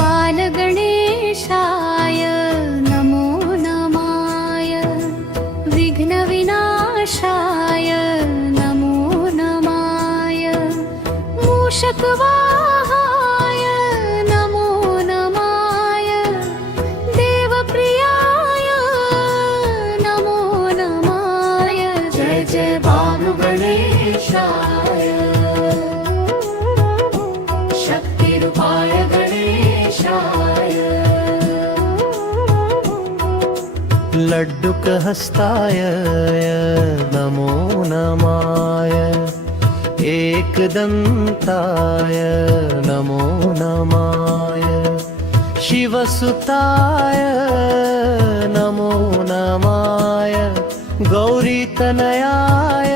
बालगणेशाय नमो नमाय विघ्नविनाशाय नमो नमाय मूषकवाहाय नमो नमाय देवप्रियाय नमो नमाय जय जय भानुगणेशाय शक्तिरूपाय गणेशाय लड्डुकहस्ताय नमो नमाय एकदन्ताय नमो नमाय शिवसुताय नमो नमाय गौरीतनयाय